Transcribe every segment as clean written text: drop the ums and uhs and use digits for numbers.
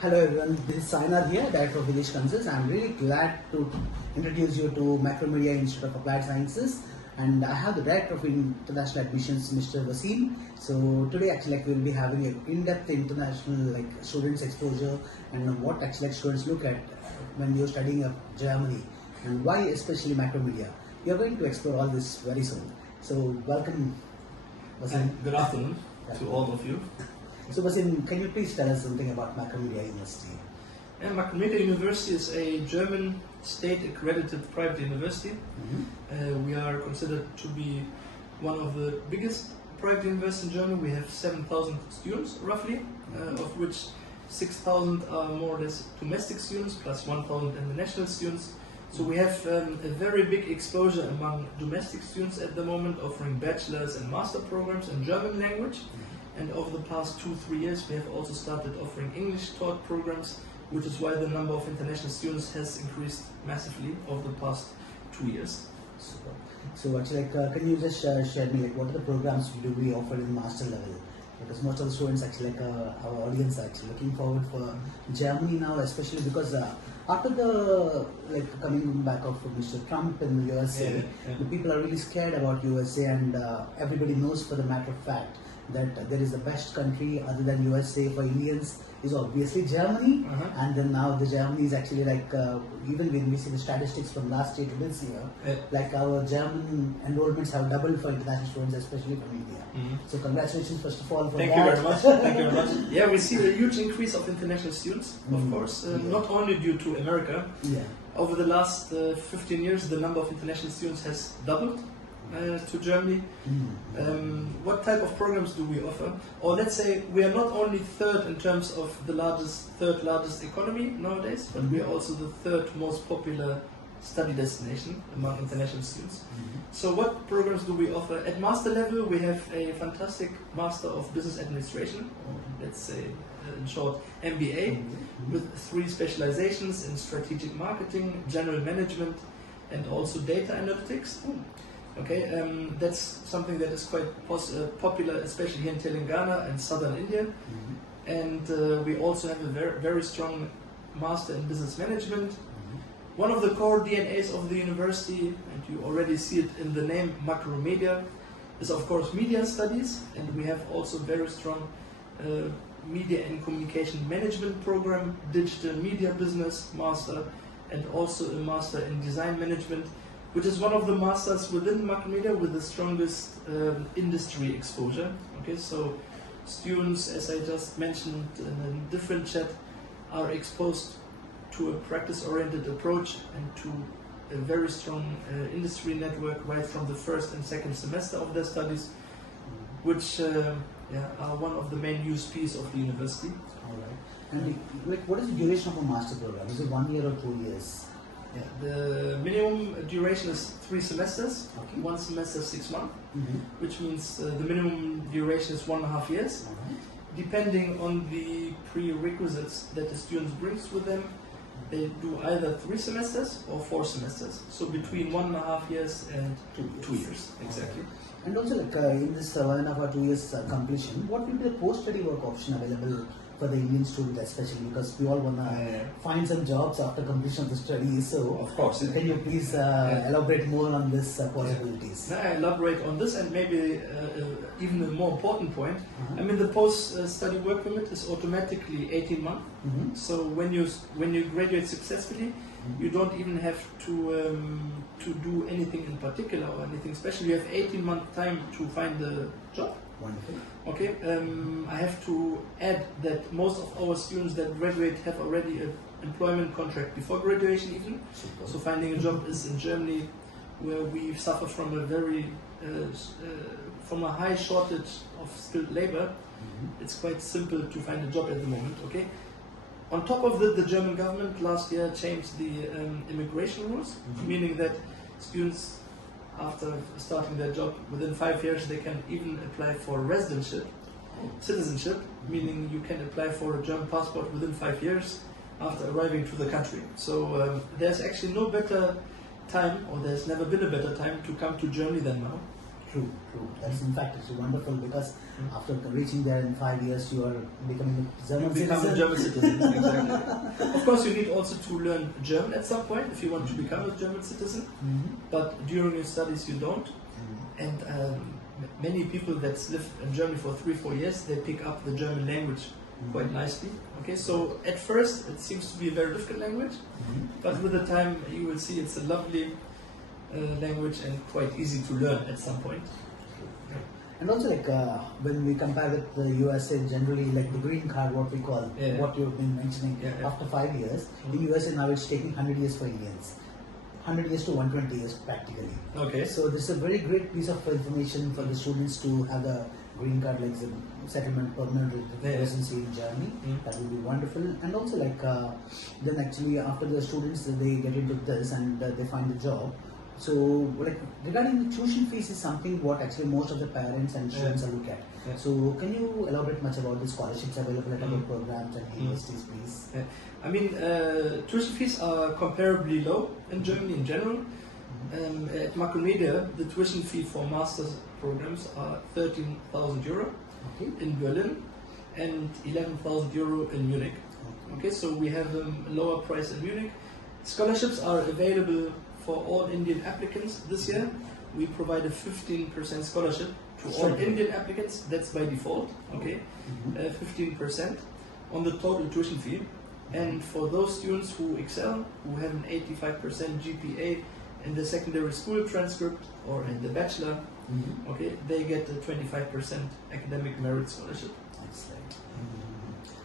Hello everyone, this is Sainar here, Director of Village Councils. I'm really glad to introduce you to Macromedia Institute of Applied Sciences, and I have the Director of International Admissions, Mr. Wasim. So today actually we'll be having an in-depth international students exposure and what actually students look at when you're studying Germany and why especially Macromedia. We are going to explore all this very soon. So welcome, Wasim. Good afternoon to all of you. So Wasim, can you please tell us something about Macromedia University? Macromedia University is a German state-accredited private university. We are considered to be one of the biggest private universities in Germany. We have 7,000 students roughly, of which 6,000 are more or less domestic students, plus 1,000 international students. So we have a very big exposure among domestic students at the moment, offering bachelor's and master programs in German language. And over the past 2-3 years, we have also started offering English taught programs, which is why the number of international students has increased massively over the past 2 years. Super. So actually, can you just share me what are the programs do we offer in master level? Because most of the students actually our audience are actually looking forward for Germany now, especially because after the coming back of Mr. Trump in the USA, the people are really scared about USA, and everybody knows for the matter of fact that there is the best country other than USA for Indians is obviously Germany, and then now the Germany is actually even when we see the statistics from last year to this year, our German enrollments have doubled for international students, especially from India. So congratulations first of all for Thank that. you very much. Thank you very much. Yeah, we see a huge increase of international students, of course, not only due to America. Over the last 15 years, the number of international students has doubled. To Germany. What type of programs do we offer? Or let's say we are not only third in terms of the third largest economy nowadays, but we are also the third most popular study destination among international students. So what programs do we offer? At master level, we have a fantastic Master of Business Administration, or let's say in short MBA, with 3 specializations in strategic marketing, general management, and also data analytics. Okay, that's something that is quite popular, especially here in Telangana and southern India. And we also have a very strong master in business management. One of the core DNAs of the university, and you already see it in the name Macromedia, is of course media studies, and we have also very strong media and communication management program, digital media business master, and also a master in design management, which is one of the masters within Macromedia with the strongest industry exposure. Okay, so students, as I just mentioned in a different chat, are exposed to a practice-oriented approach and to a very strong industry network right from the first and second semester of their studies, which are one of the main USPs of the university. All right. And what is the duration of a master program? Is it 1 year or 2 years? Yeah, the minimum duration is 3 semesters, 1 semester 6 months, which means the minimum duration is 1.5 years. Depending on the prerequisites that the students brings with them, they do either 3 semesters or 4 semesters. So between 1.5 years and 2 years, exactly. And also in this 1.5 or 2 years completion, what will be the post-study work option available for the Indian student, especially because we all want to find some jobs after completion of the studies. So, of course, can you please elaborate more on this possibilities? I elaborate on this, and maybe even a more important point. I mean, the post-study work permit is automatically 18 months. So when you graduate successfully, you don't even have to do anything in particular or anything special. You have 18-month time to find a job. Wonderful. Okay, I have to add that most of our students that graduate have already an employment contract before graduation even. So finding a job is in Germany, where we suffer from a high shortage of skilled labor. It's quite simple to find a job at the moment. Okay. On top of that, the German government last year changed the immigration rules, meaning that students, after starting their job within 5 years, they can even apply for citizenship, meaning you can apply for a German passport within 5 years after arriving to the country. So there's actually no better time, or there's never been a better time to come to Germany than now. True. That's in fact it's wonderful because after reaching there in 5 years, you are becoming a German citizen. A German citizen. Exactly. Of course, you need also to learn German at some point if you want to become a German citizen. But during your studies, you don't. And many people that live in Germany for 3-4 years, they pick up the German language quite nicely. Okay, so at first it seems to be a very difficult language, but with the time you will see it's a lovely language and quite easy to learn at some point. And also like when we compare with the USA, generally like the green card, what we call, what you've been mentioning, after 5 years, in USA now it's taking 100 years for Indians. 100 years to 120 years practically. Okay. So this is a very great piece of information for the students to have the green card, like the settlement, permanent residency in Germany. That would be wonderful. And also like then actually after the students they get into this and they find the job. So like regarding the tuition fees is something what actually most of the parents and students look at. So can you elaborate much about the scholarships available at our programs and universities, please? I mean, tuition fees are comparably low in Germany in general. At Macromedia, the tuition fee for master's programs are 13,000 euro in Berlin and 11,000 euro in Munich. Okay, so we have a lower price in Munich. Scholarships are available for all Indian applicants this year. We provide a 15% scholarship to all Indian applicants. That's by default. Okay, 15% on the total tuition fee. And for those students who excel, who have an 85% GPA in the secondary school transcript or in the bachelor, okay, they get a 25% academic merit scholarship. That's right.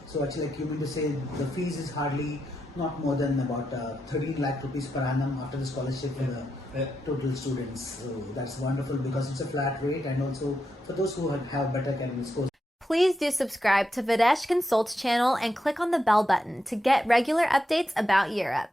So actually, like you mean to say, the fees is hardly not more than about 13 lakh rupees per annum after the scholarship for the total students. So that's wonderful because it's a flat rate, and also for those who have better academic scores. Please do subscribe to Videsh Consult's channel and click on the bell button to get regular updates about Europe.